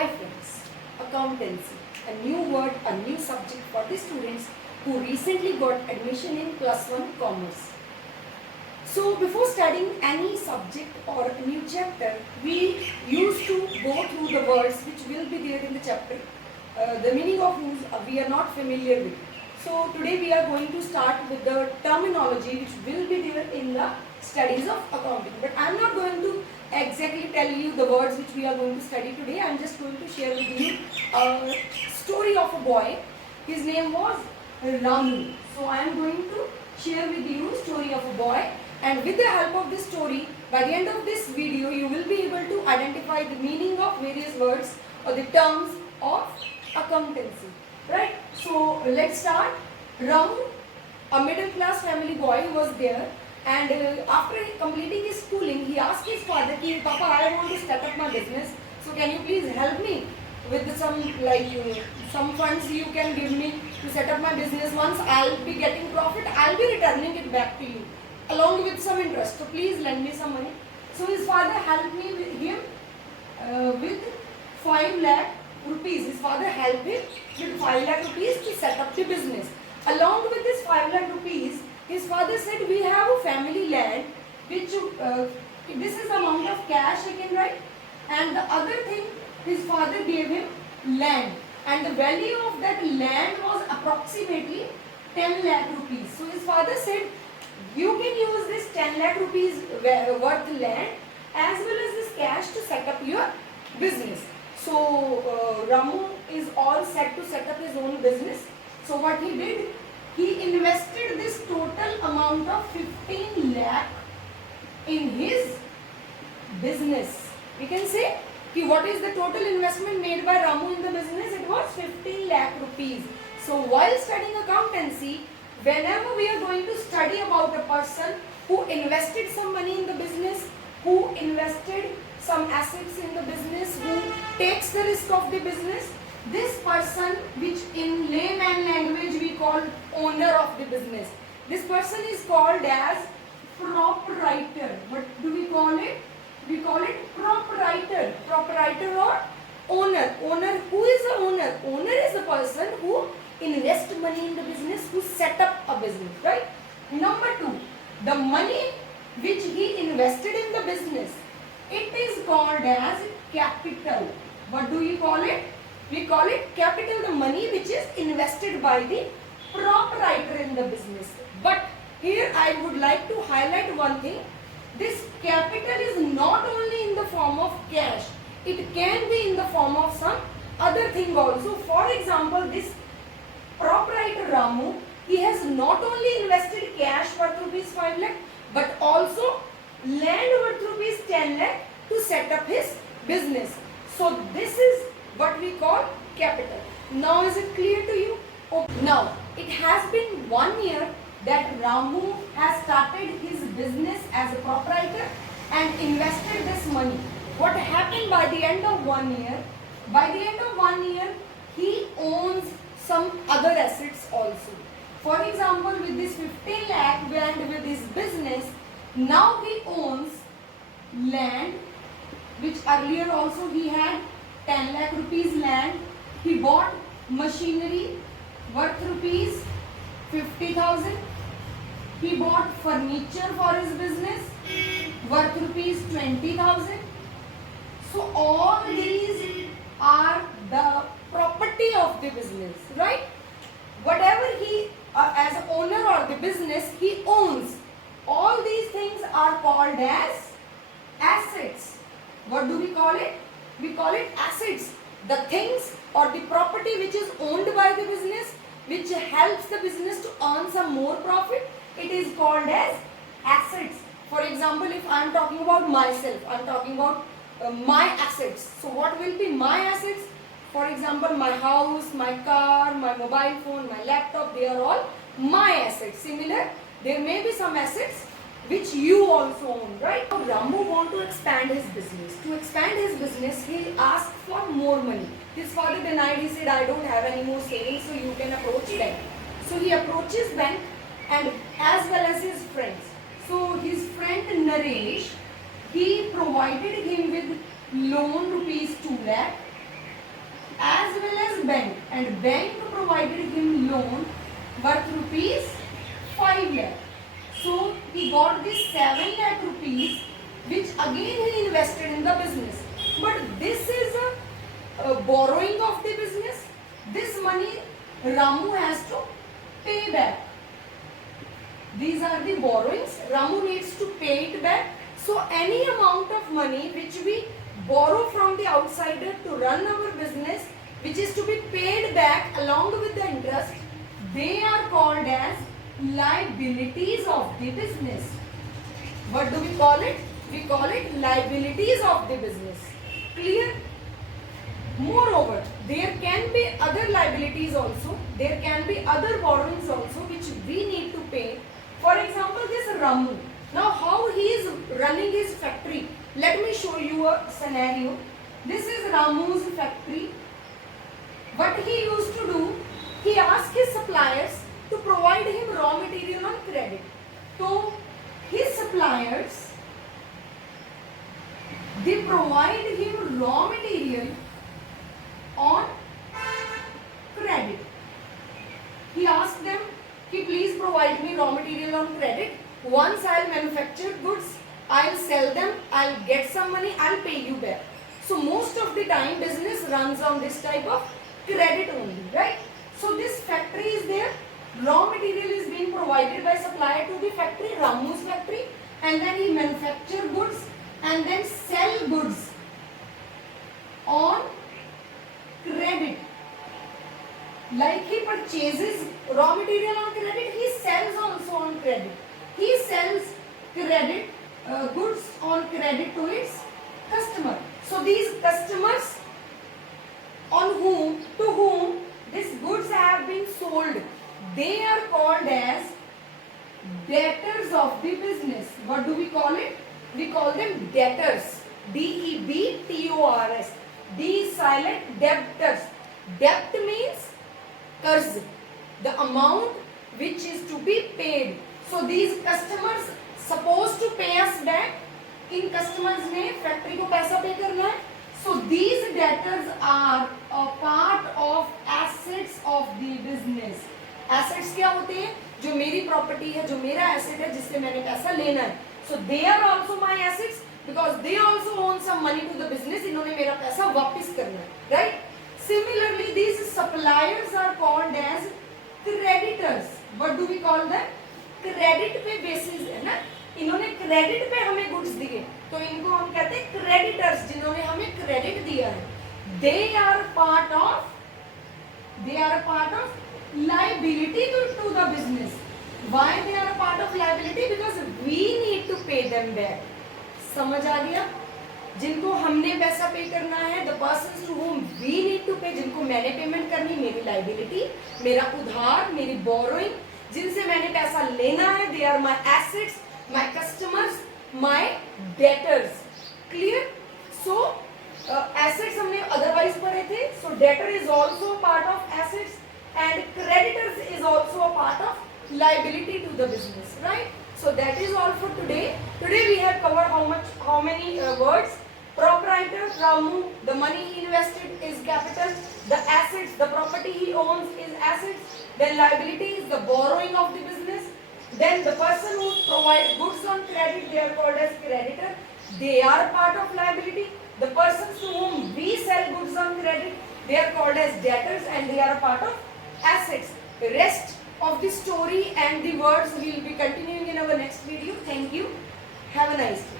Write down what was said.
Hi friends, accountancy, a new word, a new subject for the students who recently got admission in +1 commerce. So before studying any subject or a new chapter, we used to go through the words which will be there in the chapter, the meaning of whose we are not familiar with. So today we are going to start with the terminology which will be there in the studies of accounting. But I am not going to exactly tell you the words which we are going to study today. I am just going to share with you a story of a boy. His name was Ramu. So I am going to share with you story of a boy, and with the help of this story, by the end of this video you will be able to identify the meaning of various words or the terms of accountancy. Right? So let's start. Ramu, a middle class family boy, was there, and after completing his schooling he asked his father, Papa, I want to start up my business, so can you please help me with some funds you can give me to set up my business. Once I'll be getting profit, I'll be returning it back to you along with some interest, so please lend me some money. So his father helped him with 5 lakh rupees. His father helped him with 5 lakh rupees to set up the business. Along with this 5 lakh rupees, his father said, we have a family land which this is the amount of cash I can write, and the other thing, his father gave him land, and the value of that land was approximately 10 lakh rupees. So his father said, you can use this 10 lakh rupees worth land as well as this cash to set up your business. So Ramu is all set to set up his own business. So what he did, he invested this total amount of 15 lakh in his business. We can say what is the total investment made by Ramu in the business? It was 15 lakh rupees. So while studying accountancy, whenever we are going to study about a person who invested some money in the business, who invested some assets in the business, who takes the risk of the business, this person, which in layman language we call owner of the business, this person is called as proprietor. What do we call it? We call it proprietor. Proprietor or owner. Owner, who is the owner? Owner is the person who invest money in the business, who set up a business, right? Number 2, the money which he invested in the business, it is called as capital. What do we call it? We call it capital, the money which is invested by the proprietor in the business. But here I would like to highlight one thing. This capital is not only in the form of cash, it can be in the form of some other thing also. For example, this proprietor Ramu, he has not only invested cash worth rupees 5 lakh, but also land worth rupees 10 lakh to set up his business. So this is what we call capital. Now is it clear to you? Okay. Now it has been 1 year that Ramu has started his business as a proprietor and invested this money. What happened by the end of 1 year? By the end of 1 year, he owns some other assets also. For example, with this 15 lakh and with his business, now he owns land, which earlier also he had 10 lakh rupees land. He bought machinery worth rupees 50,000. He bought furniture for his business worth rupees 20,000. So all these are the property of the business, right? Whatever he as an owner or the business he owns, all these things are called as assets. What do we call it? We call it assets. The things or the property which is owned by the business, which helps the business to earn some more profit, it is called as assets. For example, if I am talking about myself, I am talking about my assets. So what will be my assets? For example, my house, my car, my mobile phone, my laptop, they are all my assets. Similar, there may be some assets which you also own, right? Now, Ramu want to expand his business. To expand his business, he asked for more money. His father denied. He said, I don't have any more savings, so you can approach bank. So he approaches bank and as well as his friends. So his friend Naresh, he provided him with loan rupees 2 lakh and bank provided him loan worth rupees 5 lakh. So he got this 7 lakh rupees, which again he invested in the business. But this is a borrowing of the business. This money Ramu has to pay back. These are the borrowings. Ramu needs to pay it back. So any amount of money which we borrow from the outsider to run our business, which is to be paid back along with the interest, they are called as liabilities of the business. What do we call it? We call it liabilities of the business. Clear? Moreover, there can be other liabilities also. There can be other borrowings also which we need to pay. For example, this Ramu. Now how he is running his factory. Let me show you a scenario. This is Ramu's factory. What he used to do, he asked his suppliers to provide him raw material on credit. So his suppliers, they provide him raw material on credit. He asked them, please provide me raw material on credit. Once I'll manufacture goods, I'll sell them, I'll get some money, I'll pay you back. So most of the time business runs on this type of credit only, right? So this factory is there, raw material is being provided by supplier to the factory, Ramu's factory, and then he manufacture goods and then sell goods on credit. Like he purchases raw material on credit, he sells also on credit. He sells credit goods on credit to its customer. So these customers to whom these goods have been sold, they are called as debtors of the business. What do we call it? We call them debtors. D-E-B-T-O-R-S. D is silent, debtors. Debt means कर्ज, the amount which is to be paid. So these customers supposed to pay us back. In customers ने factory को पैसा पे करना है. So these debtors are a part of assets of the business. Assets क्या होते हैं? जो मेरी property है, जो मेरा asset है, जिससे मैंने पैसा लेना है. So they are also my assets because they also own some money to the business. इन्होंने मेरा पैसा वापस करना है, right? Similarly, these suppliers are called as creditors. What do we call them? Credit पे basis है ना? इन्होंने credit पे हमें goods दिए, तो इनको हम कहते हैं creditors, जिन्होंने हमें credit दिया है. They are part of liability to the business. Why they are a part of liability? Because we need to pay them back. समझ आ गया? जिनको हमने पैसा पे करना है, the persons to whom we need to pay, जिनको मैंने पेमेंट करनी, मेरी liability, मेरा उधार, मेरी borrowing, जिनसे मैंने पैसा लेना है, they are my assets, my customers, my debtors. Clear? So assets हमने otherwise पढ़े थे. So debtor is also a part of assets and creditors is also a part of liability to the business, right? So that is all for today. Today we have covered how many words. Proprietor, Ramu, the money he invested is capital. The assets, the property he owns is assets. Then liability is the borrowing of the business. Then the person who provides goods on credit, they are called as creditor. They are part of liability. The persons to whom we sell goods on credit, they are called as debtors and they are a part of assets. The rest of the story and the words we will be continuing in our next video. Thank you. Have a nice day.